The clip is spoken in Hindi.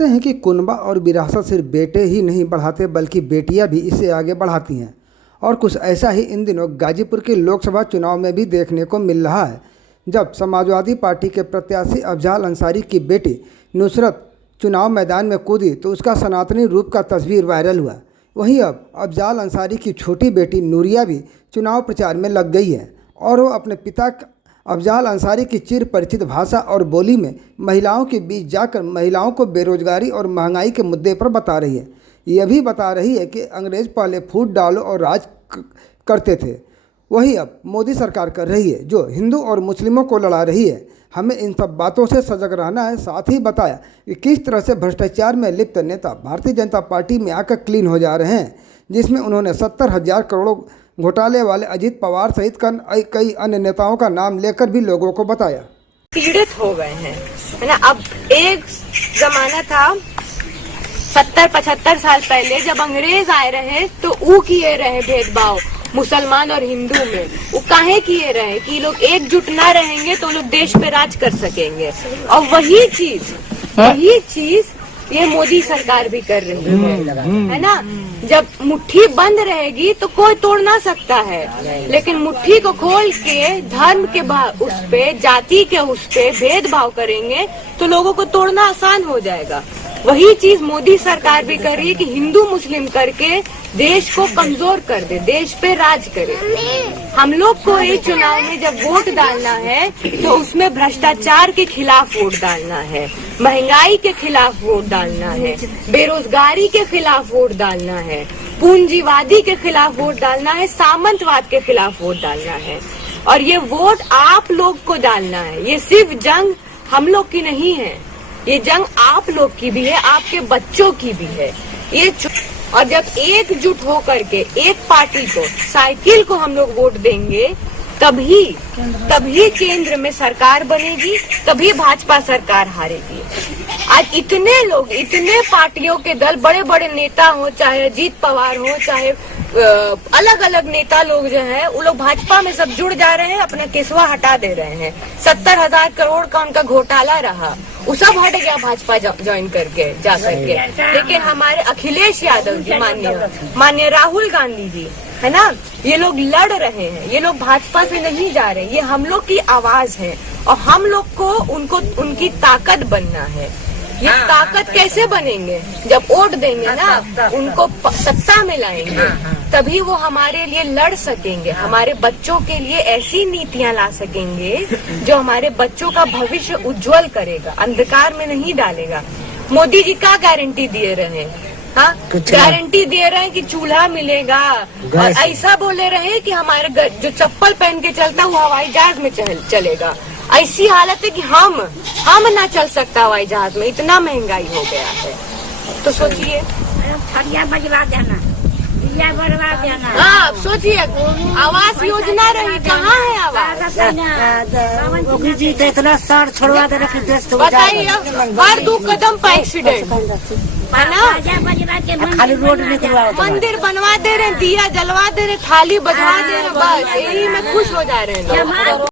कहते हैं कि कुनबा और विरासत सिर्फ बेटे ही नहीं बढ़ाते बल्कि बेटियां भी इसे आगे बढ़ाती हैं। और कुछ ऐसा ही इन दिनों गाजीपुर के लोकसभा चुनाव में भी देखने को मिल रहा है, जब समाजवादी पार्टी के प्रत्याशी अफजाल अंसारी की बेटी नुसरत चुनाव मैदान में कूदी तो उसका सनातनी रूप का तस्वीर वायरल हुआ। वहीं अब अफजाल अंसारी की छोटी बेटी नूरिया भी चुनाव प्रचार में लग गई है और वो अपने पिता अफजाल अंसारी की चिर परिचित भाषा और बोली में महिलाओं के बीच जाकर महिलाओं को बेरोजगारी और महंगाई के मुद्दे पर बता रही है। यह भी बता रही है कि अंग्रेज पहले फूट डालो और राज करते थे, वही अब मोदी सरकार कर रही है जो हिंदू और मुस्लिमों को लड़ा रही है। हमें इन सब बातों से सजग रहना है। साथ ही बताया कि किस तरह से भ्रष्टाचार में लिप्त नेता भारतीय जनता पार्टी में आकर क्लीन हो जा रहे हैं, जिसमें उन्होंने 70,000 करोड़ घोटाले वाले अजीत पवार सहित कई अन्य नेताओं का नाम लेकर भी लोगों को बताया। पीड़ित हो गए हैं, है ना। अब एक जमाना था 70-75 साल पहले जब अंग्रेज आए रहे तो वो किए रहे भेदभाव मुसलमान और हिंदू में। वो काहे किए रहे कि लोग एकजुट ना रहेंगे तो लोग देश पे राज कर सकेंगे। और वही चीज ये मोदी सरकार भी कर रही है ना। जब मुट्ठी बंद रहेगी तो कोई तोड़ ना सकता है, लेकिन मुट्ठी को खोल के धर्म के उस पे, जाति के उस पे भेदभाव करेंगे तो लोगों को तोड़ना आसान हो जाएगा। वही चीज मोदी सरकार भी कर रही है कि हिंदू मुस्लिम करके देश को कमजोर कर दे, देश पे राज करे। हम लोग को इस चुनाव में जब वोट डालना है तो उसमें भ्रष्टाचार के खिलाफ वोट डालना है, महंगाई के खिलाफ वोट डालना है, बेरोजगारी के खिलाफ वोट डालना है, पूंजीवादी के खिलाफ वोट डालना है, सामंतवाद के खिलाफ वोट डालना है। और ये वोट आप लोग को डालना है। ये सिर्फ जंग हम लोग की नहीं है, ये जंग आप लोग की भी है, आपके बच्चों की भी है। और जब एकजुट होकर के एक पार्टी को, साइकिल को हम लोग वोट देंगे तभी केंद्र में सरकार बनेगी, तभी भाजपा सरकार हारेगी। आज इतने लोग, इतने पार्टियों के दल, बड़े बड़े नेता हो, चाहे अजीत पवार हो, चाहे अलग अलग नेता लोग जो है वो लोग भाजपा में सब जुड़ जा रहे हैं, अपना केसवा हटा दे रहे हैं। 70,000 करोड़ का उनका घोटाला रहा, वो सब हट गया भाजपा ज्वाइन करके जा करके। लेकिन हमारे अखिलेश यादव जी, माननीय राहुल गांधी जी, है ना, ये लोग लड़ रहे हैं। ये लोग भाजपा से नहीं जा रहे, ये हम लोग की आवाज है और हम लोग को उनकी ताकत बनना है। ये ताकत कैसे बनेंगे? जब वोट देंगे ना, उनको सत्ता में लाएंगे, तभी वो हमारे लिए लड़ सकेंगे, हमारे बच्चों के लिए ऐसी नीतियां ला सकेंगे जो हमारे बच्चों का भविष्य उज्जवल करेगा, अंधकार में नहीं डालेगा। मोदी जी क्या गारंटी दिए रहे? हाँ, गारंटी दे रहे हैं कि चूल्हा मिलेगा, और ऐसा बोले रहे कि हमारे जो चप्पल पहन के चलता वो हवाई जहाज में चलेगा। ऐसी हालत है कि हम ना चल सकता हवाई जहाज में, इतना महंगाई हो गया है। तो सोचिए, बजवा देना, बढ़वा देना। हाँ, सोचिए, आवास योजना रही, कहाँ है आवास? जी तो इतना सार छोड़वा दे रहे देश को। बताइए, हर 2 कदम पर एक्सीडेंट, है ना। खाली रोड निकलवा, मंदिर बनवा दे रहे, दिया जलवा दे रहे, थाली बजवा दे रहे, बस यही में खुश हो जा रहे हैं लोग।